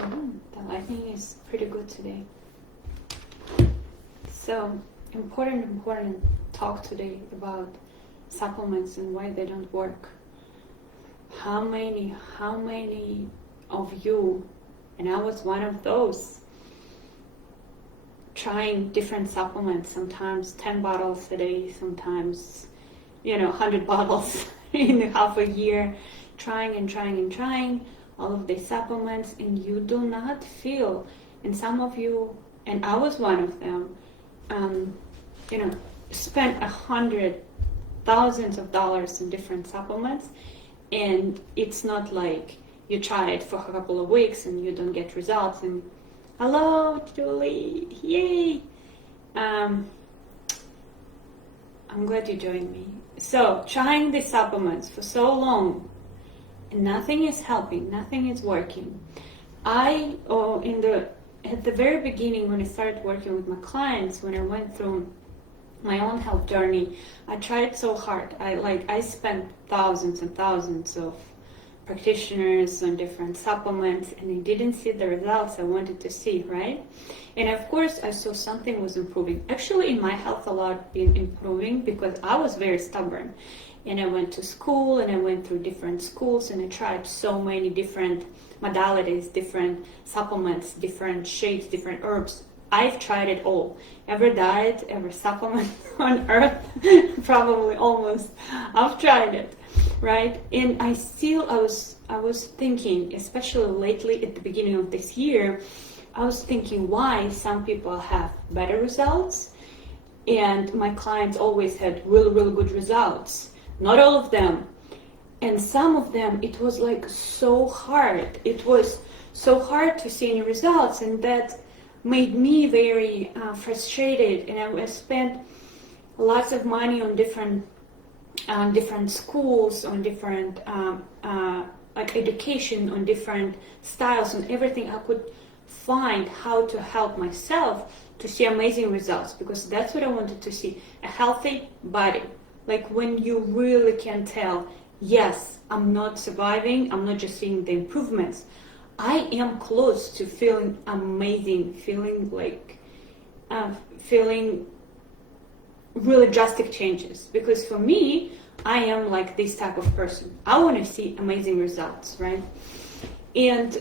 The lighting is pretty good today. So, important talk today about supplements and why they don't work. How many of you, and I was one of those, trying different supplements, sometimes 10 bottles a day, sometimes 100 bottles in half a year, trying all of these supplements, and you do not feel, and some of you, and I was one of them, spent thousands of dollars in different supplements, and it's not like you try it for a couple of weeks and you don't get results, and hello Julie, yay, I'm glad you joined me. So trying these supplements for so long and nothing is helping, nothing is working. At the very beginning, when I started working with my clients, when I went through my own health journey, I tried so hard. I spent thousands and thousands of practitioners on different supplements, and I didn't see the results I wanted to see, right? And of course, I saw something was improving. Actually, in my health, a lot been improving because I was very stubborn. And I went to school, and I went through different schools, and I tried so many different modalities, different supplements, different shakes, different herbs. I've tried it all. Every diet, every supplement on earth, probably almost, I've tried it, right? And I was thinking, especially lately at the beginning of this year, I was thinking why some people have better results, and my clients always had really good results. Not all of them. And some of them, it was like so hard. It was so hard to see any results, and that made me very frustrated. And I spent lots of money on different schools, on different education, on different styles, on everything I could find how to help myself to see amazing results, because that's what I wanted to see, a healthy body. Like when you really can tell, yes, I'm not surviving, I'm not just seeing the improvements, I am close to feeling amazing, feeling really drastic changes. Because for me, I am like this type of person. I want to see amazing results, right? And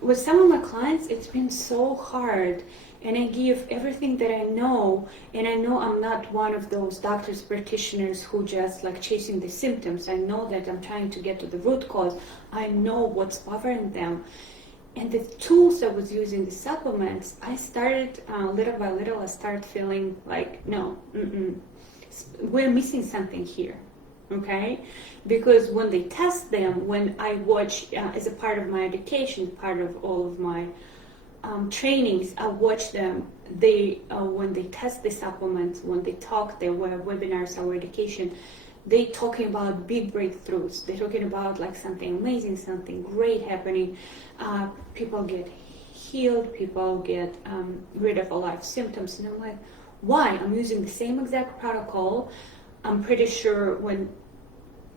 with some of my clients, it's been so hard. And I give everything that I know, and I know I'm not one of those doctors, practitioners who just like chasing the symptoms. I know that I'm trying to get to the root cause. I know what's bothering them. And the tools I was using, the supplements, I started little by little, I started feeling like, no, we're missing something here, okay? Because when they test them, when I watch as a part of my education, part of all of my trainings, I watch them. When they test the supplements, when they talk, their webinars, our education, they talking about big breakthroughs. They're talking about like something amazing, something great happening. People get healed. People get rid of a lot of symptoms. And I'm like, why? I'm using the same exact protocol. I'm pretty sure when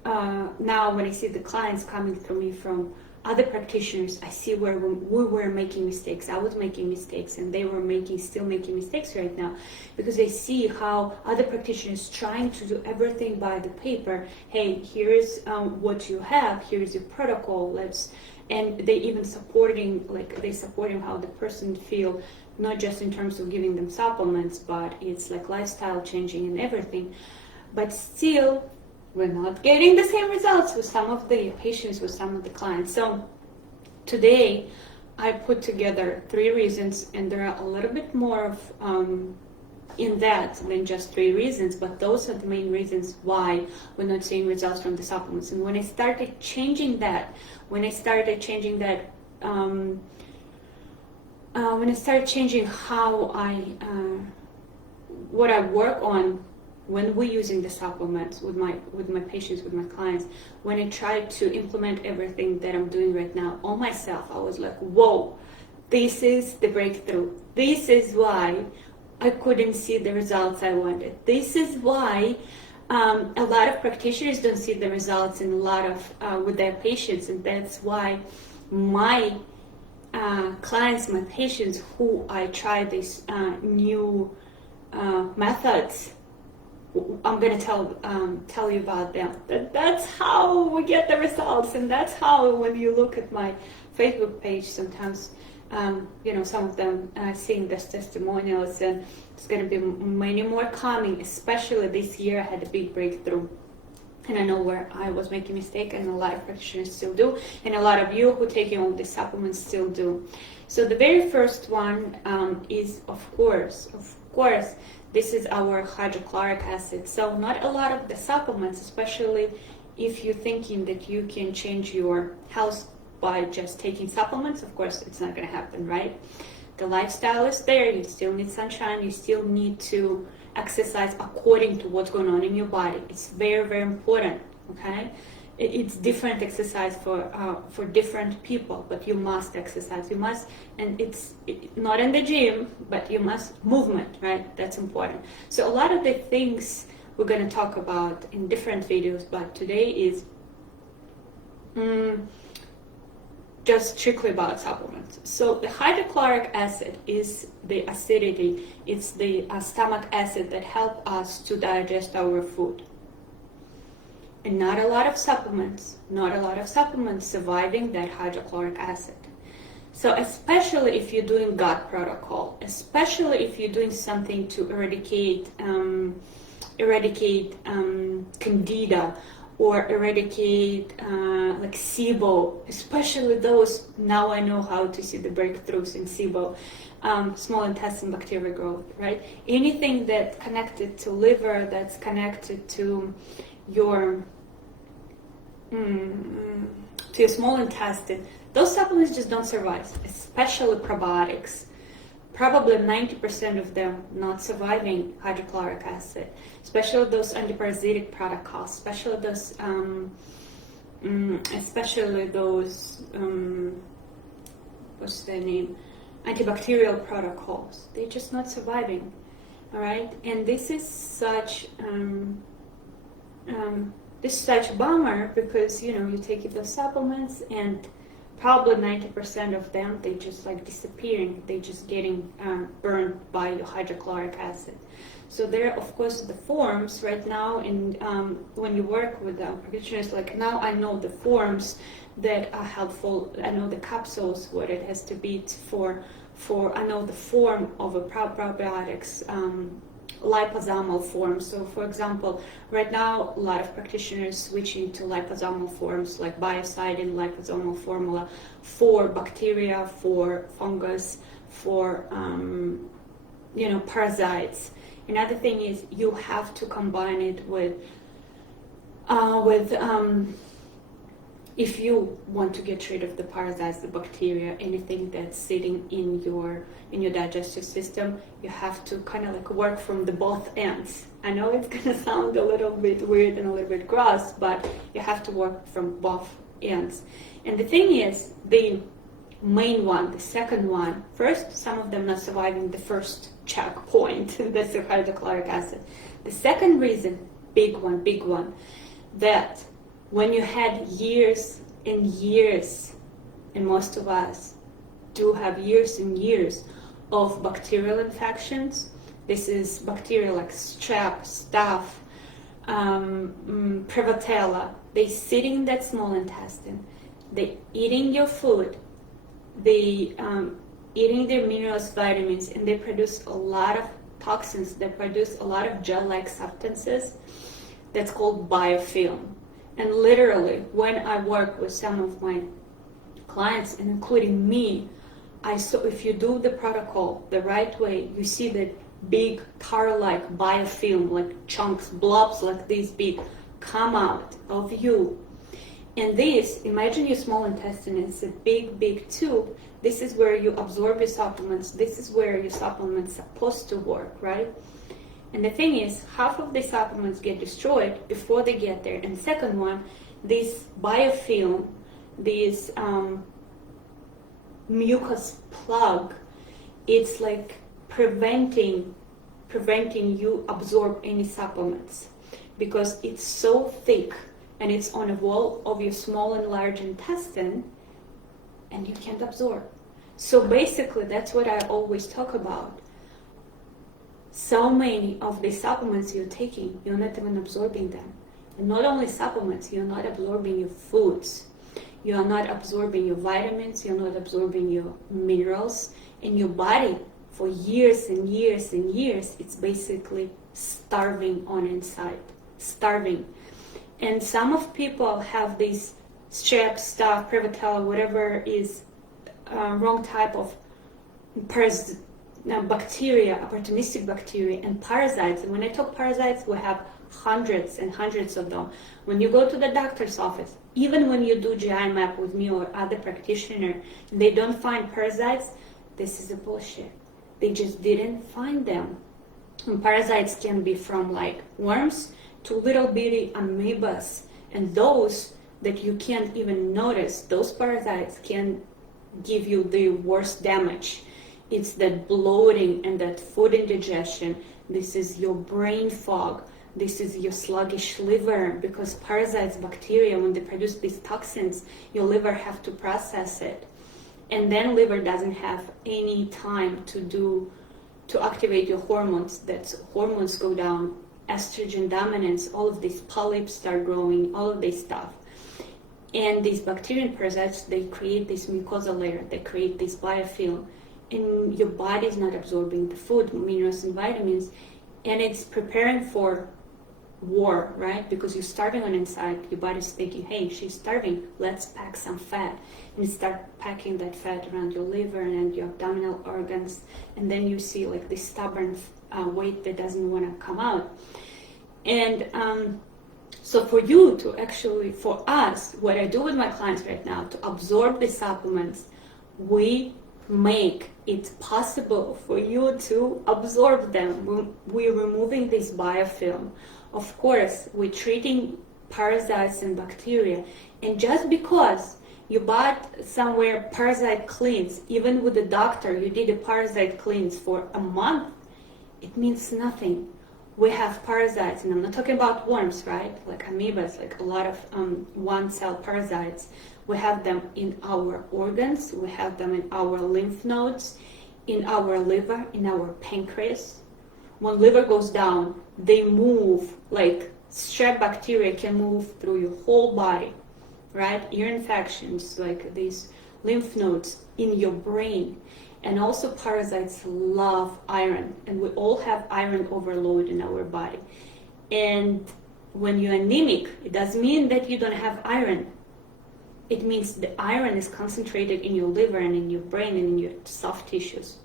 I see the clients coming through me from other practitioners, I see where we were making mistakes. I was making mistakes, and they were still making mistakes right now, because I see how other practitioners trying to do everything by the paper. Hey, here's what you have. Here's your protocol. And they even supporting how the person feel, not just in terms of giving them supplements, but it's like lifestyle changing and everything. But still, we're not getting the same results with some of the patients, with some of the clients. So today I put together 3 reasons, and there are a little bit more of in that than just 3 reasons, but those are the main reasons why we're not seeing results from the supplements. And when I started changing that, when I started changing how what I work on when we're using the supplements with my patients, with my clients, when I try to implement everything that I'm doing right now on myself, I was like, whoa, this is the breakthrough. This is why I couldn't see the results I wanted. This is why a lot of practitioners don't see the results in a lot of with their patients, and that's why my clients, my patients who I try these new methods, I'm gonna tell you about them. That's how we get the results, and that's how when you look at my Facebook page, sometimes some of them seeing these testimonials, and it's gonna be many more coming. Especially this year, I had a big breakthrough, and I know where I was making mistake, and a lot of practitioners still do, and a lot of you who taking all these supplements still do. So the very first one is, of course, this is our hydrochloric acid. So not a lot of the supplements, especially if you're thinking that you can change your health by just taking supplements, of course, it's not going to happen, right? The lifestyle is there. You still need sunshine. You still need to exercise according to what's going on in your body. It's very, very important, okay? It's different exercise for different people, but you must exercise. You must, and it's not in the gym, but you must movement, right? That's important. So a lot of the things we're going to talk about in different videos, but today is just strictly about supplements. So the hydrochloric acid is the acidity. It's the stomach acid that helps us to digest our food. And not a lot of supplements surviving that hydrochloric acid. So especially if you're doing gut protocol, especially if you're doing something to eradicate candida, or eradicate like SIBO, especially those, now I know how to see the breakthroughs in SIBO, small intestine bacteria growth, right? Anything that's connected to liver, that's connected to your small intestine, those supplements just don't survive, especially probiotics. Probably 90% of them not surviving hydrochloric acid, especially those antiparasitic protocols, especially those what's their name, antibacterial protocols. They're just not surviving. All right, and this is such a bummer, because you take those supplements and probably 90% of them, they just like disappearing. They just getting burned by your hydrochloric acid. So there, of course, the forms right now, and when you work with practitioners, like now I know the forms that are helpful. I know the capsules, what it has to be for I know the form of a probiotics, liposomal form. So for example, right now a lot of practitioners switching to liposomal forms like biocidin liposomal formula for bacteria, for fungus, for parasites. Another thing is you have to combine it with if you want to get rid of the parasites, the bacteria, anything that's sitting in your digestive system, you have to kind of like work from the both ends. I know it's gonna sound a little bit weird and a little bit gross, but you have to work from both ends. And the thing is, the main one, the second one, first, some of them not surviving the first checkpoint, that's the hydrochloric acid. The second reason, big one, that when you had years and years, and most of us do have years and years of bacterial infections. This is bacteria like strep, staph, prevotella. They sitting in that small intestine. They eating your food. They eating their minerals, vitamins, and they produce a lot of toxins. They produce a lot of gel-like substances. That's called biofilm. And literally, when I work with some of my clients, and including me, I saw if you do the protocol the right way, you see that big tar-like biofilm, like chunks, blobs like this big, come out of you. And this, imagine your small intestine, it's a big tube. This is where you absorb your supplements. This is where your supplements are supposed to work, right? And the thing is, half of the supplements get destroyed before they get there. And second one, this biofilm, this mucus plug, it's like preventing you absorb any supplements, because it's so thick and it's on a wall of your small and large intestine, and you can't absorb. So basically, that's what I always talk about. So many of the supplements you're taking, you're not even absorbing them. And not only supplements, you're not absorbing your foods. You are not absorbing your vitamins, you're not absorbing your minerals. In your body, for years and years and years, it's basically starving on inside. Starving. And some of people have these strep, staph, prevotella, whatever is wrong type of bacteria, opportunistic bacteria, and parasites. And when I talk parasites, we have hundreds and hundreds of them. When you go to the doctor's office, even when you do GI map with me or other practitioner, they don't find parasites, this is a bullshit. They just didn't find them. And parasites can be from like worms to little bitty amoebas, and those that you can't even notice, those parasites can give you the worst damage. It's that bloating and that food indigestion. This is your brain fog. This is your sluggish liver, because parasites, bacteria, when they produce these toxins, your liver have to process it. And then liver doesn't have any time to activate your hormones. That's hormones go down, estrogen dominance, all of these polyps start growing, all of this stuff. And these bacteria and parasites, they create this mucosal layer, they create this biofilm, and your body is not absorbing the food, minerals and vitamins, and it's preparing for war, right? Because you're starving on inside, your body's thinking, hey, she's starving, let's pack some fat. And you start packing that fat around your liver and your abdominal organs, and then you see like this stubborn weight that doesn't want to come out. And so for you to actually, for us, what I do with my clients right now, to absorb the supplements, we make it possible for you to absorb them. We're removing this biofilm. Of course, we're treating parasites and bacteria. And just because you bought somewhere parasite cleanse, even with the doctor, you did a parasite cleanse for a month, it means nothing. We have parasites, and I'm not talking about worms, right? Like amoebas, like a lot of one-cell parasites. We have them in our organs, we have them in our lymph nodes, in our liver, in our pancreas. When liver goes down, they move, like strep bacteria can move through your whole body, right? Ear infections, like these lymph nodes in your brain. And also parasites love iron, and we all have iron overload in our body. And when you're anemic, it doesn't mean that you don't have iron. It means the iron is concentrated in your liver and in your brain and in your soft tissues.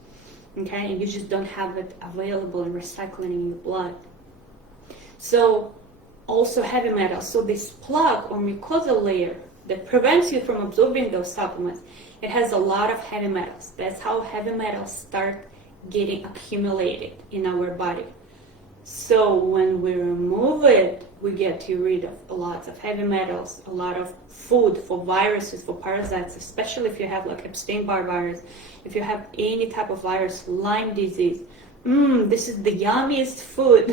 Okay, and you just don't have it available and recycling in your blood. So also heavy metals. So this plug or mucosal layer that prevents you from absorbing those supplements, it has a lot of heavy metals. That's how heavy metals start getting accumulated in our body. So when we remove it, we get rid of a lot of heavy metals, a lot of food for viruses, for parasites, especially if you have like Epstein-Barr virus, if you have any type of virus, Lyme disease. This is the yummiest food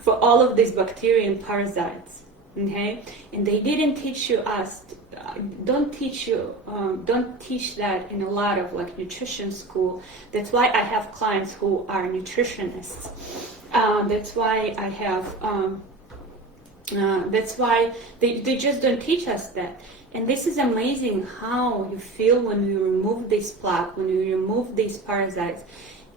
for all of these bacteria and parasites. Okay, and they didn't teach don't teach that in a lot of like nutrition school. That's why I have clients who are nutritionists. That's why I have. That's why they just don't teach us that. And this is amazing how you feel when you remove this plaque, when you remove these parasites.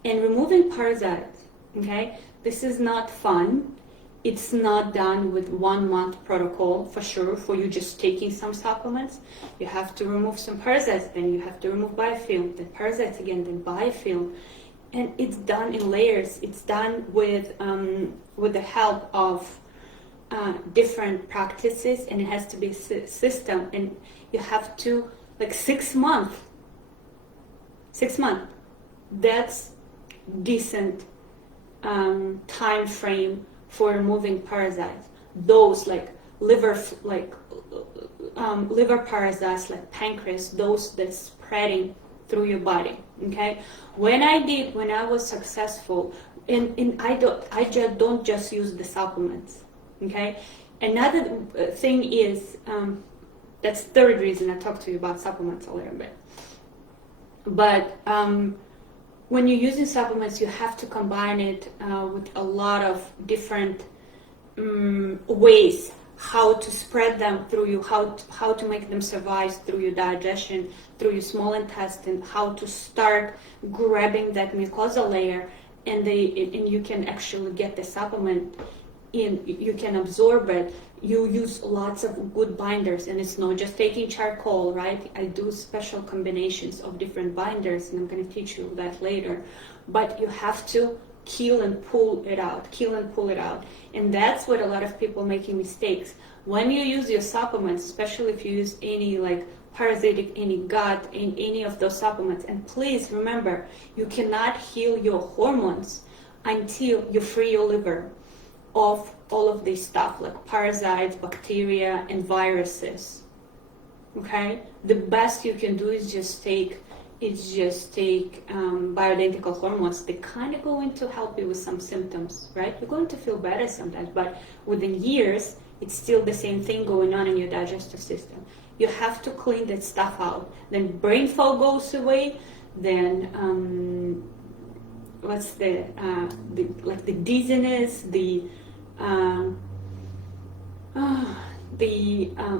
And removing parasites, okay, this is not fun. It's not done with 1 month protocol for sure, for you just taking some supplements. You have to remove some parasites, then you have to remove biofilm, then parasites again, then biofilm. And it's done in layers. It's done with the help of different practices, and it has to be a system. And you have to, like 6 months. 6 months. That's decent time frame for removing parasites. Those like liver parasites, like pancreas, those that's spreading through your body. Okay, when I was successful, and I just don't just use the supplements. Okay, another thing is that's third reason I talked to you about supplements a little bit. But when you're using supplements, you have to combine it with a lot of different ways how to spread them through you, how to make them survive through your digestion, through your small intestine, how to start grabbing that mucosal layer, and you can actually get the supplement in, you can absorb it. You use lots of good binders, and it's not just taking charcoal, right? I do special combinations of different binders, and I'm going to teach you that later. But you have to kill and pull it out, and that's what a lot of people making mistakes when you use your supplements, especially if you use any like parasitic, any gut, in any of those supplements. And please remember, you cannot heal your hormones until you free your liver of all of this stuff like parasites, bacteria, and viruses. Okay, the best you can do is just take bioidentical hormones. They kind of going to help you with some symptoms, right? You're going to feel better sometimes, but within years, it's still the same thing going on in your digestive system. You have to clean that stuff out. Then brain fog goes away. Then what's the dizziness, the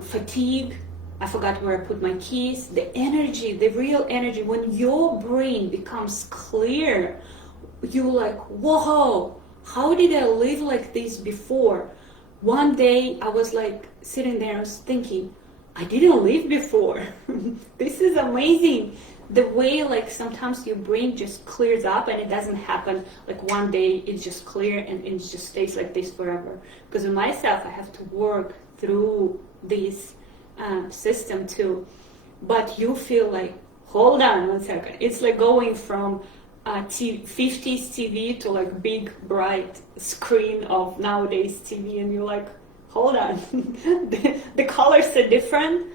fatigue. I forgot where I put my keys. The energy, the real energy, when your brain becomes clear, you're like, whoa, how did I live like this before? One day I was like sitting there, I was thinking, I didn't live before. This is amazing. The way like sometimes your brain just clears up, and it doesn't happen like one day it's just clear and it just stays like this forever. Because with myself, I have to work through this system too. But you feel like, hold on 1 second. It's like going from 50s TV to like big bright screen of nowadays TV, and you're like, hold on. the colors are different.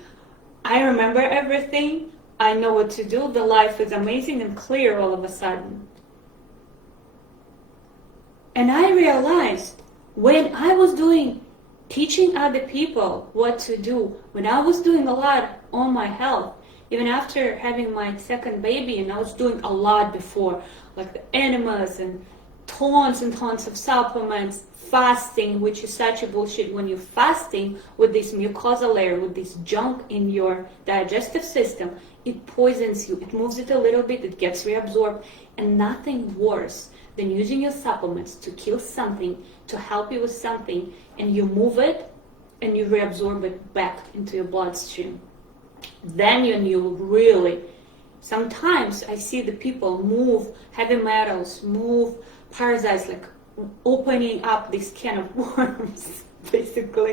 I remember everything. I know what to do. The life is amazing and clear all of a sudden. And I realized when I was teaching other people what to do, when I was doing a lot on my health, even after having my second baby, and I was doing a lot before, like the enemas and tons of supplements, fasting, which is such a bullshit. When you're fasting with this mucosal layer, with this junk in your digestive system, it poisons you, it moves it a little bit, it gets reabsorbed, and nothing worse than using your supplements to kill something, to help you with something, and you move it and you reabsorb it back into your bloodstream. Then you really, sometimes I see the people move heavy metals, move parasites, like opening up this can of worms, basically,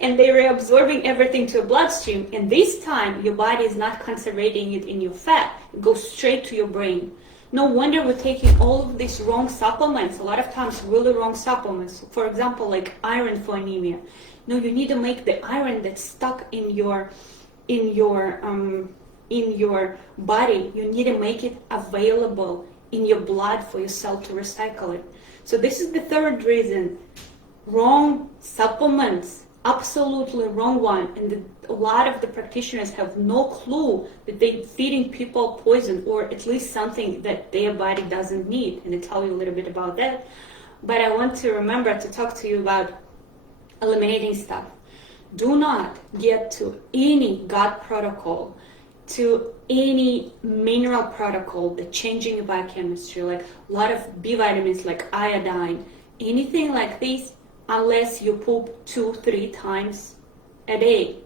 and they're reabsorbing everything to your bloodstream, and this time your body is not conserving it in your fat, it goes straight to your brain. No wonder we're taking all of these wrong supplements, a lot of times really wrong supplements. For example, like iron for anemia. No, you need to make the iron that's stuck in your body, you need to make it available in your blood for your cell to recycle it. So this is the third reason. Wrong supplements, absolutely wrong one. And a lot of the practitioners have no clue that they're feeding people poison, or at least something that their body doesn't need. And I'll tell you a little bit about that. But I want to remember to talk to you about eliminating stuff. Do not get to any gut protocol, to any mineral protocol that changing your biochemistry, like a lot of B vitamins like iodine, anything like this, unless you poop 2-3 times a day.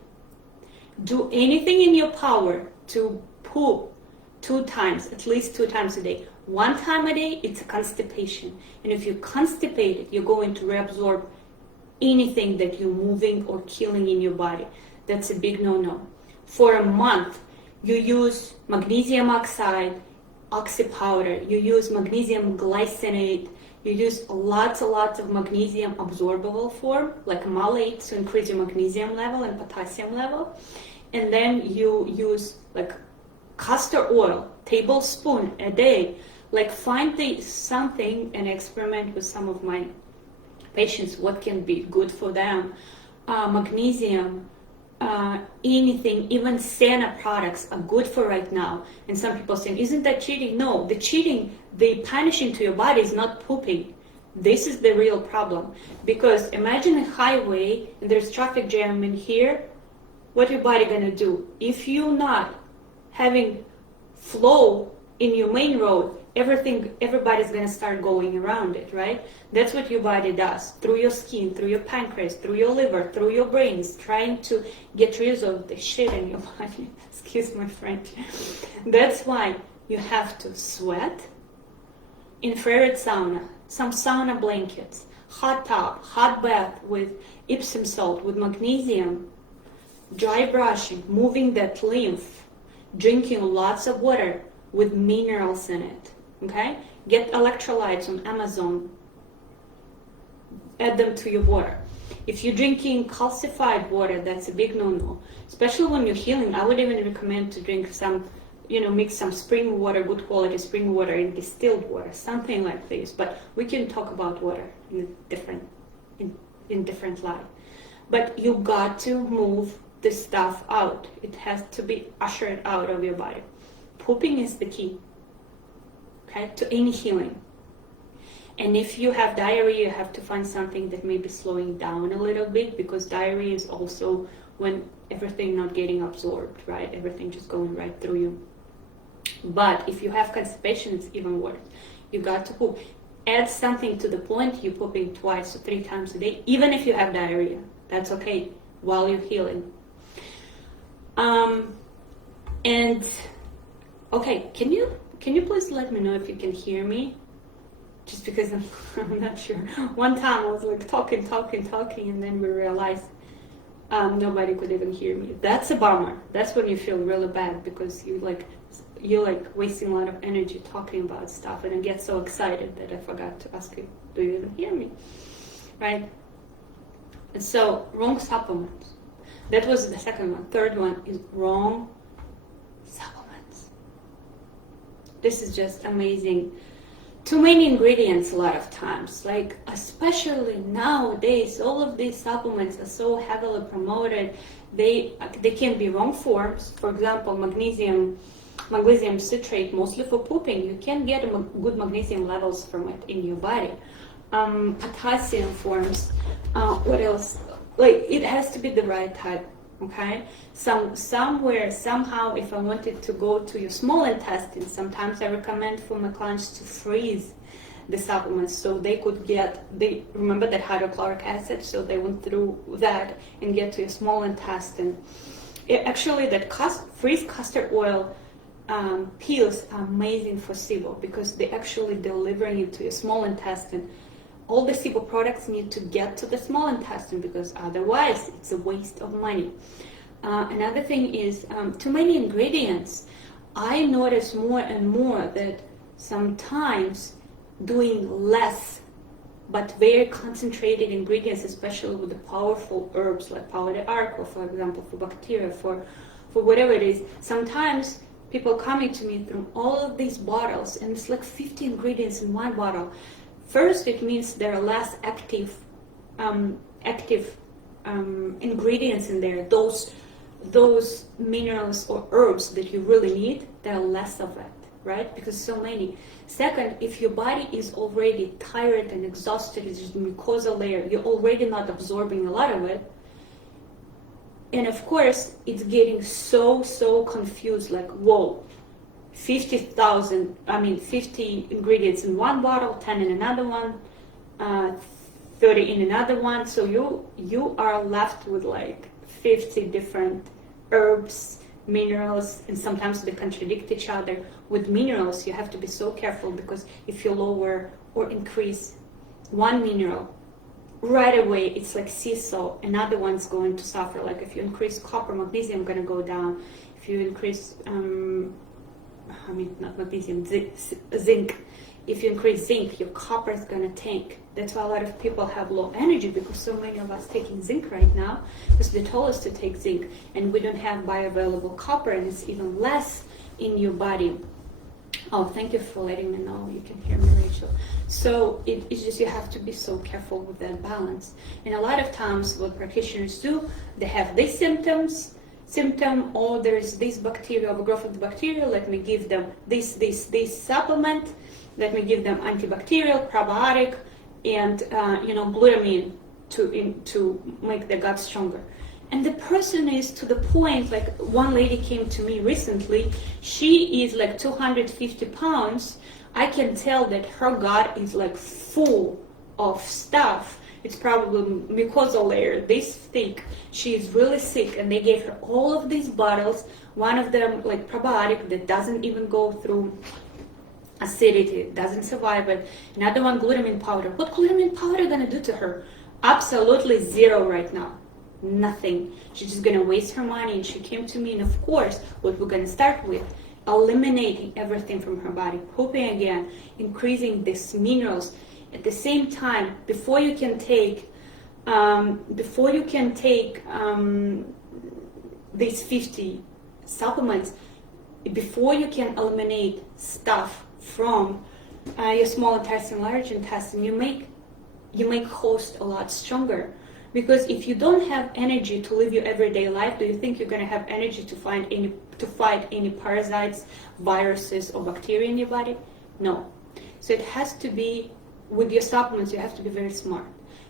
Do anything in your power to poop 2 times, at least 2 times a day. 1 time a day, it's a constipation. And if you're constipated, you're going to reabsorb anything that you're moving or killing in your body. That's a big no-no. For a month, you use magnesium oxide, oxy powder, you use magnesium glycinate, you use lots of magnesium absorbable form, like malate, to increase your magnesium level and potassium level. And then you use like castor oil, tablespoon a day. Like find something and experiment with some of my patients what can be good for them. Magnesium, anything, even Sana products are good for right now. And some people saying, isn't that cheating? No, the cheating, the punishing to your body is not pooping. This is the real problem. Because imagine a highway and there's traffic jam in here. What your body gonna do? If you're not having flow in your main road, everybody's gonna start going around it, right? That's what your body does through your skin, through your pancreas, through your liver, through your brains, trying to get rid of the shit in your body. Excuse my French. That's why you have to sweat, infrared sauna, some sauna blankets, hot tub, hot bath with Epsom salt, with magnesium, dry brushing, moving that lymph, drinking lots of water with minerals in it. Okay? Get electrolytes on Amazon. Add them to your water. If you're drinking calcified water, that's a big no-no. Especially when you're healing, I would even recommend to drink some, mix some spring water, good quality spring water and distilled water, something like this. But we can talk about water in different light. But you got to move this stuff out. It has to be ushered out of your body. Pooping is the key, okay, to any healing. And if you have diarrhea, you have to find something that may be slowing down a little bit, because diarrhea is also when everything not getting absorbed, right? Everything just going right through you. But if you have constipation, it's even worse. You got to poop. Add something to the point you're pooping 2 or 3 times a day, even if you have diarrhea. That's okay while you're healing. And okay, can you please let me know if you can hear me? Just because I'm not sure. One time I was like talking, and then we realized nobody could even hear me. That's a bummer. That's when you feel really bad, because you're like wasting a lot of energy talking about stuff, and I get so excited that I forgot to ask you, do you even hear me? Right? And so, wrong supplements. That was the second one. Third one is wrong supplements. This is just amazing. Too many ingredients a lot of times. Like, especially nowadays, all of these supplements are so heavily promoted. They can be wrong forms. For example, magnesium citrate, mostly for pooping. You can get good magnesium levels from it in your body. Potassium forms. What else? Like, it has to be the right type, okay? Somewhere, somehow, if I wanted to go to your small intestine, sometimes I recommend for my clients to freeze the supplements so they could remember that hydrochloric acid, so they went through that and get to your small intestine. Actually, that freeze castor oil pills are amazing for SIBO, because they actually delivering it to your small intestine. All the SIBO products need to get to the small intestine, because otherwise it's a waste of money. Another thing is too many ingredients. I notice more and more that sometimes doing less but very concentrated ingredients, especially with the powerful herbs like powdered arco, for example, for bacteria, for whatever it is. Sometimes people coming to me from all of these bottles, and it's like 50 ingredients in one bottle. First, it means there are less active ingredients in there. Those minerals or herbs that you really need, there are less of it, right? Because so many. Second, if your body is already tired and exhausted, it's just mucosal layer, you're already not absorbing a lot of it. And of course, it's getting so confused, like, whoa, 50 ingredients in one bottle, 10 in another one, 30 in another one. So you are left with like 50 different herbs, minerals, and sometimes they contradict each other. With minerals, you have to be so careful, because if you lower or increase one mineral, right away it's like seesaw, another one's going to suffer. Like if you increase copper, magnesium going to go down. If you increase not magnesium, zinc. If you increase zinc, your copper is going to tank. That's why a lot of people have low energy, because so many of us taking zinc right now, because they told us to take zinc, and we don't have bioavailable copper, and it's even less in your body. Oh, thank you for letting me know. You can hear me, Rachel. beneficial. So it's just you have to be so careful with that balance. And a lot of times what practitioners do, they have these symptom, or there's this bacteria, overgrowth of the bacteria, let me give them this supplement, let me give them antibacterial, probiotic, and glutamine to make the gut stronger. And the person is to the point, like one lady came to me recently, she is like 250 pounds. I can tell that her gut is like full of stuff. It's probably mucosal layer this thick. She is really sick, and they gave her all of these bottles. One of them like probiotic that doesn't even go through acidity, doesn't survive it. Another one, glutamine powder. What glutamine powder gonna do to her? Absolutely zero right now. Nothing. She's just gonna waste her money. And she came to me, and of course, what we're gonna start with, eliminating everything from her body, pooping again, increasing these minerals. At the same time, before you can take these 50 supplements, before you can eliminate stuff from your small intestine, large intestine, you make host a lot stronger. Because if you don't have energy to live your everyday life, do you think you're going to have energy to fight any parasites, viruses, or bacteria in your body? No. So it has to be, with your supplements, you have to be very smart.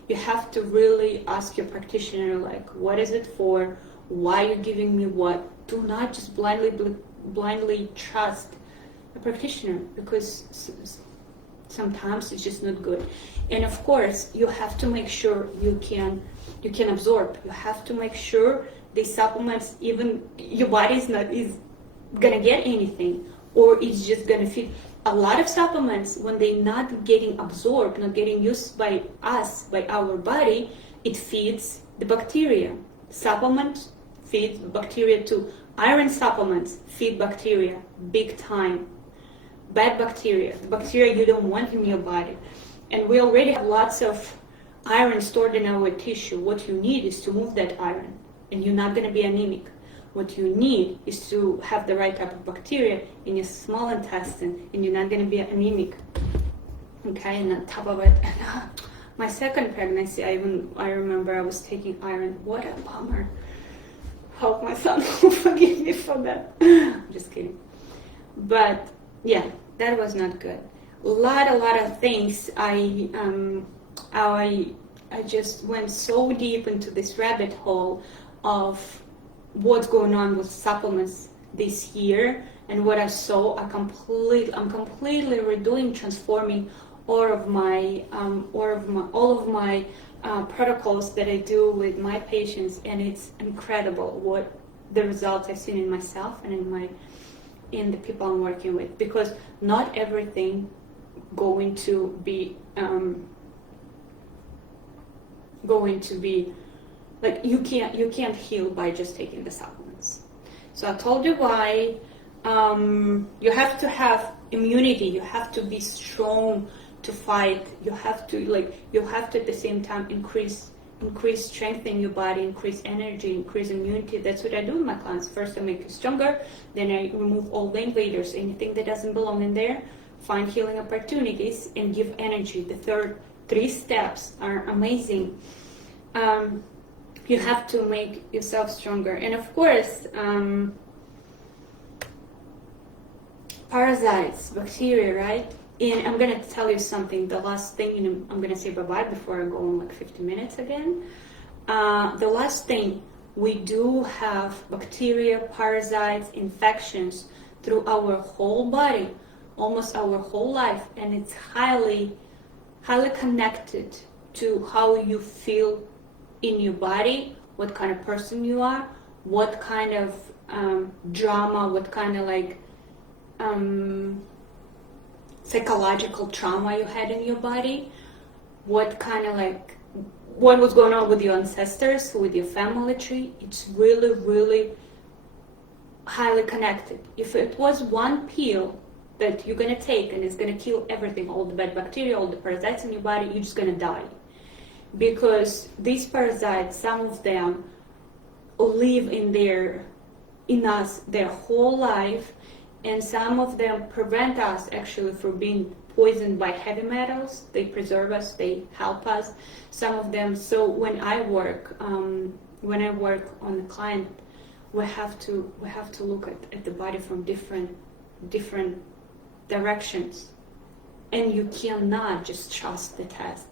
You have to really ask your practitioner, like, what is it for? Why are you giving me what? Do not just blindly trust a practitioner, because sometimes it's just not good. And of course, you have to make sure you can absorb. You have to make sure these supplements, even your body is gonna get anything, or it's just gonna feed. A lot of supplements, when they're not getting absorbed, not getting used by us, by our body, it feeds the bacteria. Supplements feed bacteria too. Iron supplements feed bacteria big time. Bad bacteria, the bacteria you don't want in your body. And we already have lots of iron stored in our tissue. What you need is to move that iron, and you're not going to be anemic. What you need is to have the right type of bacteria in your small intestine, and you're not going to be anemic. Okay, and on top of it, my second pregnancy, I remember I was taking iron. What a bummer. Hope my son will forgive me for that. Just kidding. But yeah, that was not good. A lot of things. I just went so deep into this rabbit hole of what's going on with supplements this year, and what I saw. I'm completely redoing, transforming all of my protocols that I do with my patients, and it's incredible what the results I've seen in myself and in the people I'm working with, because not everything going to be like, you can't heal by just taking the supplements. So I told you why. You have to have immunity. You have to be strong to fight. You have to at the same time increase strength in your body, increase energy, increase immunity. That's what I do with my clients. First, I make you stronger. Then I remove all the invaders, anything that doesn't belong in there. Find healing opportunities and give energy. The three steps are amazing. You have to make yourself stronger. And of course, parasites, bacteria, right? And I'm going to tell you something. The last thing, I'm going to say bye-bye before I go on like 50 minutes again. The last thing, we do have bacteria, parasites, infections through our whole body, almost our whole life. And it's highly connected to how you feel in your body, what kind of person you are, what kind of drama, what kind of psychological trauma you had in your body, what was going on with your ancestors, with your family tree. It's really highly connected. If it was one pill that you're going to take and it's going to kill everything, all the bad bacteria, all the parasites in your body, you're just going to die. Because these parasites, some of them live in us their whole life, And some of them prevent us actually from being poisoned by heavy metals. They preserve us, they help us. Some of them, so when I work on the client, we have to look at the body from different directions. And you cannot just trust the test,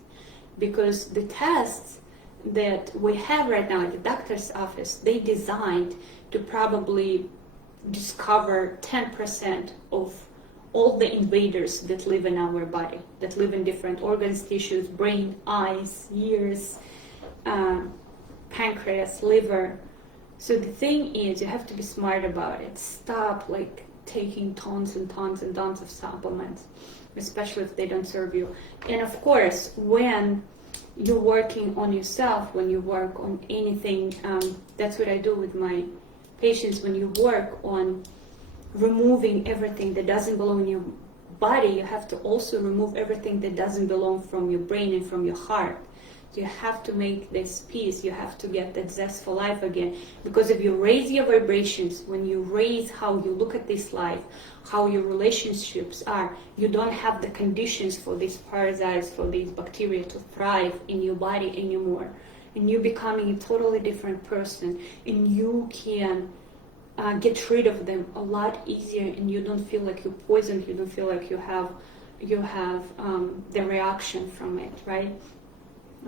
because the tests that we have right now at the doctor's office, they designed to probably discover 10% of all the invaders that live in our body, that live in different organs, tissues, brain, eyes, ears, pancreas, liver. So the thing is, you have to be smart about it. Stop like taking tons and tons and tons of supplements, especially if they don't serve you. And of course, when you're working on yourself, when you work on anything, that's what I do with my patients. When you work on removing everything that doesn't belong in your body, you have to also remove everything that doesn't belong from your brain and from your heart. You have to make this peace. You have to get that zest for life again. Because if you raise your vibrations, when you raise how you look at this life, how your relationships are, you don't have the conditions for these parasites, for these bacteria to thrive in your body anymore. And you're becoming a totally different person. And you can get rid of them a lot easier, and you don't feel like you're poisoned. You don't feel like you have the reaction from it, right?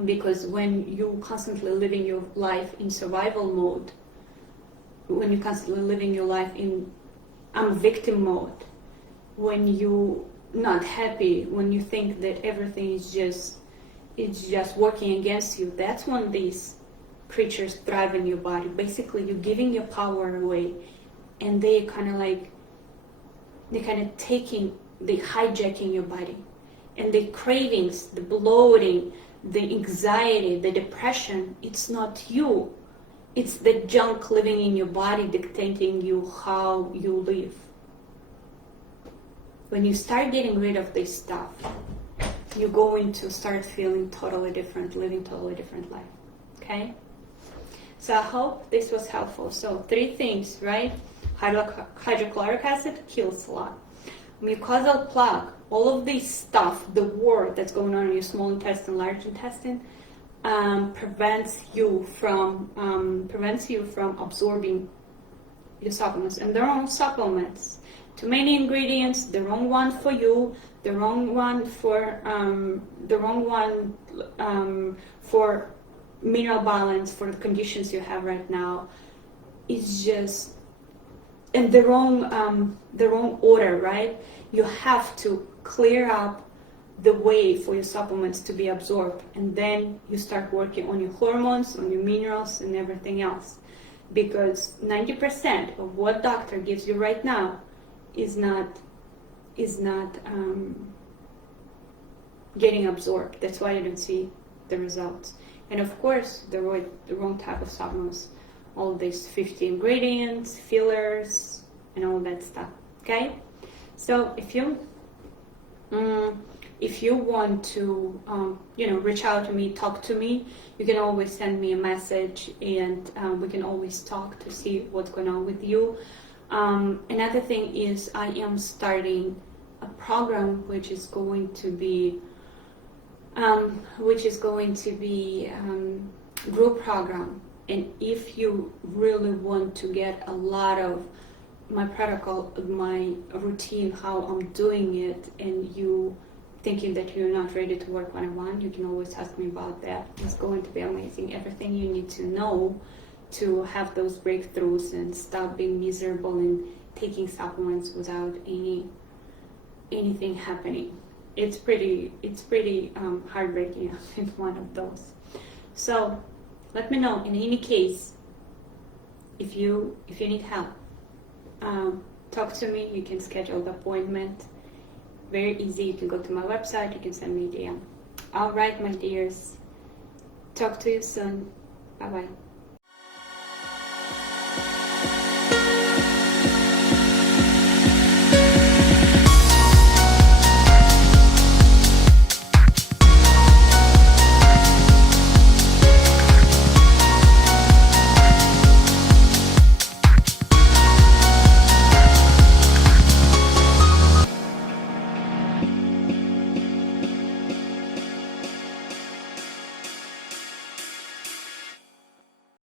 Because when you constantly living your life in survival mode, when you're constantly living your life in victim mode, when you're not happy, when you think that everything is just working against you, that's when these creatures thrive in your body. Basically, you're giving your power away, and they kind of hijacking your body, and the cravings, the bloating, the anxiety, the depression, it's not you. It's the junk living in your body dictating you how you live. When you start getting rid of this stuff, you're going to start feeling totally different, living totally different life. Okay? So I hope this was helpful. So 3 things, right? Hydrochloric acid kills a lot. Mucosal plaque, all of this stuff, the war that's going on in your small intestine, large intestine, prevents you from absorbing your supplements. And the wrong supplements, too many ingredients, the wrong one for you, the wrong one for mineral balance, for the conditions you have right now. It's just, and the wrong order, right? You have to clear up the way for your supplements to be absorbed, and then you start working on your hormones, on your minerals, and everything else. Because 90% of what doctor gives you right now is not getting absorbed. That's why you don't see the results. And of course, the wrong type of supplements. All these 50 ingredients, fillers, and all that stuff. Okay, so if you want to reach out to me, talk to me, you can always send me a message, and we can always talk to see what's going on with you. Another thing is, I am starting a program which is going to be group program. And if you really want to get a lot of my protocol, my routine, how I'm doing it, and you thinking that you're not ready to work one-on-one, you can always ask me about that. It's going to be amazing. Everything you need to know to have those breakthroughs and stop being miserable and taking supplements without anything happening. It's pretty heartbreaking in one of those. So let me know. In any case, if you need help, talk to me. You can schedule the appointment. Very easy. You can go to my website. You can send me a DM. All right, my dears. Talk to you soon. Bye bye.